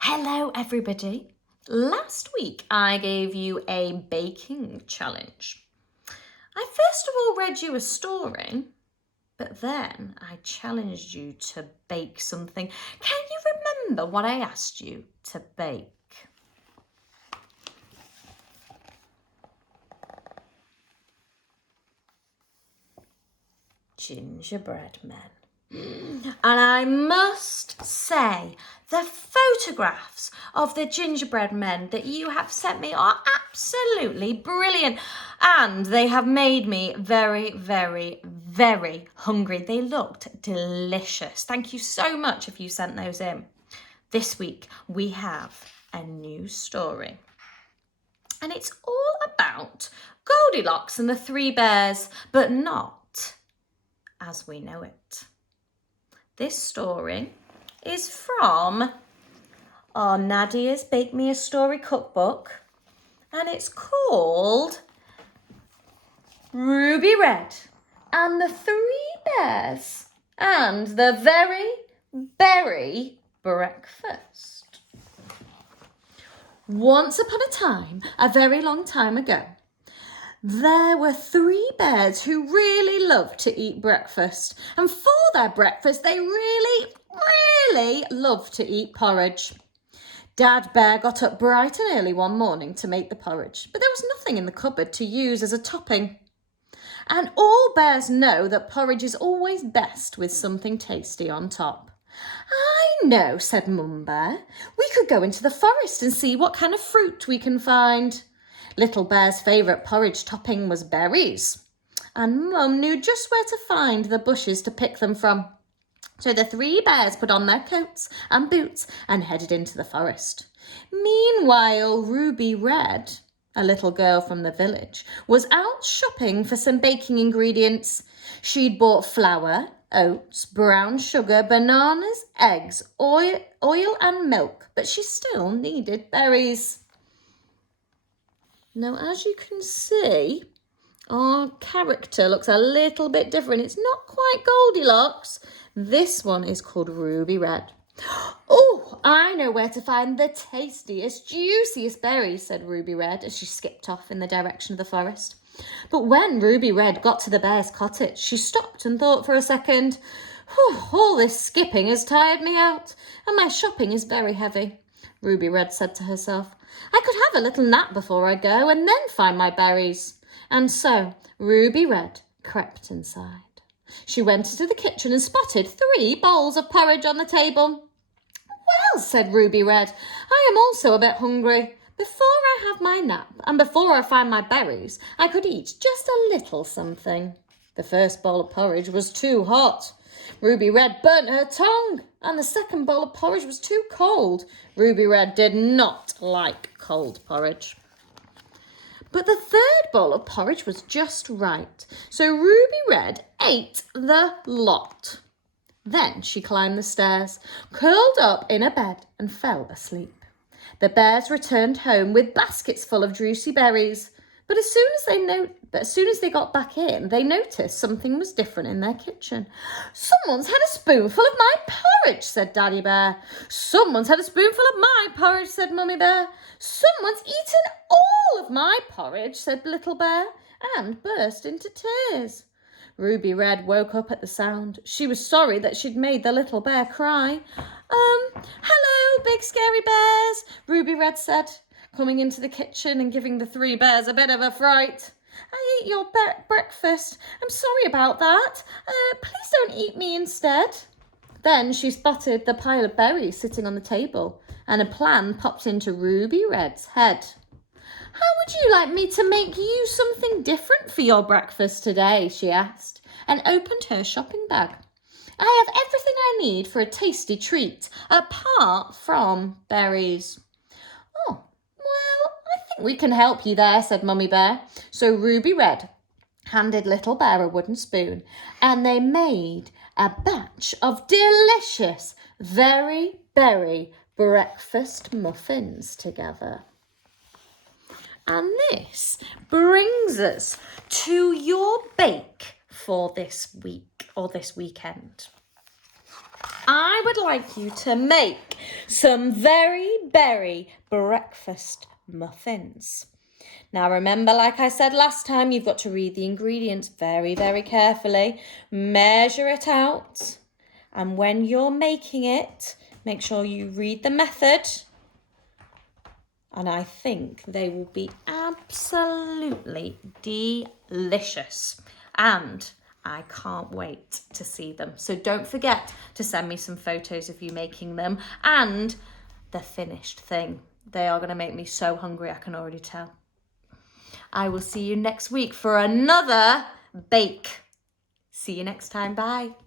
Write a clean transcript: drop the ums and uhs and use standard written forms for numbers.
Hello everybody. Last week I gave you a baking challenge. I first of all read you a story, but then I challenged you to bake something. Can you remember what I asked you to bake? Gingerbread men. And I must say, the photographs of the gingerbread men that you have sent me are absolutely brilliant. And they have made me very, very, very hungry. They looked delicious. Thank you so much if you sent those in. This week, we have a new story. And it's all about Goldilocks and the Three Bears, but not as we know it. This story is from our Nadiya's Bake Me a Story cookbook, and it's called Ruby Red and the Three Bears and the Very Berry Breakfast. Once upon a time, a very long time ago, there were three bears who really loved to eat breakfast. And for their breakfast, they really loved to eat porridge. Dad Bear got up bright and early one morning to make the porridge, but there was nothing in the cupboard to use as a topping. And all bears know that porridge is always best with something tasty on top. I know, said Mum Bear. We could go into the forest and see what kind of fruit we can find. Little Bear's favourite porridge topping was berries, and Mum knew just where to find the bushes to pick them from. So the three bears put on their coats and boots and headed into the forest. Meanwhile, Ruby Red, a little girl from the village, was out shopping for some baking ingredients. She'd bought flour, oats, brown sugar, bananas, eggs, oil and milk, but she still needed berries. Now, as you can see, our character looks a little bit different. It's not quite Goldilocks. This one is called Ruby Red. Oh, I know where to find the tastiest, juiciest berries, said Ruby Red as she skipped off in the direction of the forest. But when Ruby Red got to the bear's cottage, she stopped and thought for a second. All this skipping has tired me out, and my shopping is very heavy. Ruby Red said to herself, I could have a little nap before I go and then find my berries. And so Ruby Red crept inside. She went into the kitchen and spotted 3 bowls of porridge on the table. Well, said Ruby Red, I am also a bit hungry. Before I have my nap and before I find my berries, I could eat just a little something. The first bowl of porridge was too hot. Ruby Red burnt her tongue, and the second bowl of porridge was too cold. Ruby Red did not like cold porridge. But the third bowl of porridge was just right, so Ruby Red ate the lot. Then she climbed the stairs, curled up in a bed and fell asleep. The bears returned home with baskets full of juicy berries. But as soon as they got back in, they noticed something was different in their kitchen. Someone's had a spoonful of my porridge, said Daddy Bear. Someone's had a spoonful of my porridge, said Mummy Bear. Someone's eaten all of my porridge, said Little Bear, and burst into tears. Ruby Red woke up at the sound. She was sorry that she'd made the little bear cry. Hello, big scary bears, Ruby Red said, coming into the kitchen and giving the 3 bears a bit of a fright. I ate your breakfast. I'm sorry about that. Please don't eat me instead. Then she spotted the pile of berries sitting on the table, and a plan popped into Ruby Red's head. How would you like me to make you something different for your breakfast today? She asked, and opened her shopping bag. I have everything I need for a tasty treat, apart from berries. Oh, well, I think we can help you there, said Mummy Bear. So Ruby Red handed Little Bear a wooden spoon, and they made a batch of delicious, very berry breakfast muffins together. And this brings us to your bake for this week or this weekend. I would like you to make some very berry breakfast muffins. Now remember, like I said last time, you've got to read the ingredients very, very carefully. Measure it out. And when you're making it, make sure you read the method. And I think they will be absolutely delicious. And I can't wait to see them. So don't forget to send me some photos of you making them and the finished thing. They are going to make me so hungry, I can already tell. I will see you next week for another bake. See you next time. Bye.